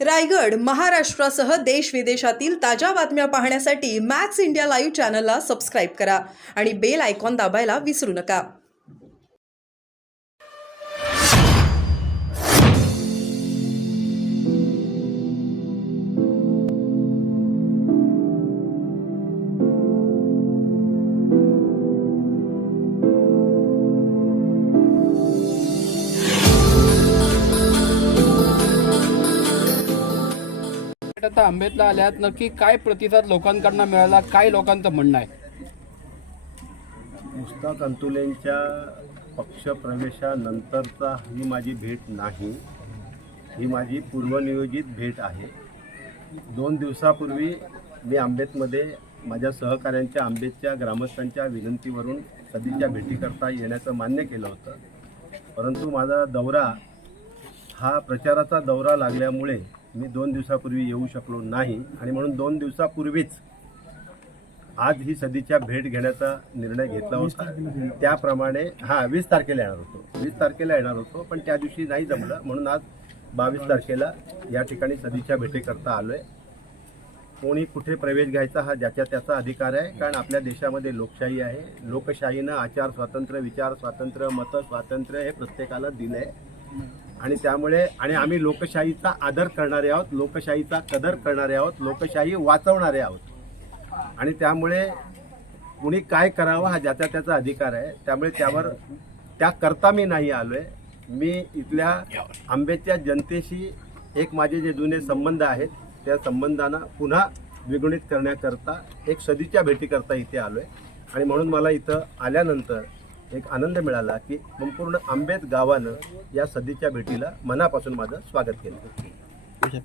रायगड, महाराष्ट्रासह देश विदेशातील ताज्या बातम्या पाहण्यासाठी मॅक्स इंडिया लाईव्ह चॅनलला सबस्क्राईब करा आणि बेल आयकॉन दाबायला विसरू नका. आता आंबेतला आल्यात, नक्की काय प्रतिसाद लोकांकडून मिळाला, काय लोकांचं म्हणणं आहे? मुस्ताक अंतुलेंच्या पक्षप्रवेशानंतरचा ही माझी भेट नाही, ही माझी पूर्वनियोजित भेट आहे. 2 दिवसापूर्वी मी आंबेतमध्ये माझ्या सहकाऱ्यांच्या, आंबेतच्या ग्रामस्थांच्या विनंतीवरून सदीच्या भेटीकरता येण्याचं मान्य केलं होतं. परंतु माझा दौरा हा प्रचाराचा दौरा लागल्यामुळे मी 2 दिवसापूर्वी येऊ शकलो नाही आणि म्हणून 2 दिवसापूर्वीच आज ही सदीच्या भेट घेण्याचा निर्णय घेतला होता. त्याप्रमाणे 20 तारखेला येणार होतो पण त्या दिवशी नाही जमलं, म्हणून आज 22 तारखेला या ठिकाणी सदीच्या भेटीकरता आलो आहे. कोणी कुठे प्रवेश घ्यायचा हा ज्याच्या त्याचा अधिकार आहे, कारण आपल्या देशामध्ये लोकशाही आहे. लोकशाहीनं आचार स्वातंत्र्य, विचार स्वातंत्र्य, मत स्वातंत्र्य हे प्रत्येकाला दिलं आहे आणि त्यामुळे आम्ही लोकशाहीचा आदर करणारे आहोत, लोकशाहीचा कदर करणारे आहोत, लोकशाही वाचवणारे आहोत आणि त्यामुळे कुणी काय करावं हा ज्याचा त्याचा अधिकार आहे. त्यामुळे त्याकरता मी नाही आलो आहे. मी इथल्या आंबेच्या जनतेशी एक माझे जे जुने संबंध आहेत त्या संबंधांना पुन्हा द्विगुणित करण्याकरता एक सदीच्या भेटीकरता इथे आलो आहे आणि म्हणून मला इथं आल्यानंतर एक आनंद मिळाला की संपूर्ण आंबेत गावानं या सदीच्या भेटीला मनापासून माझं स्वागत केलं.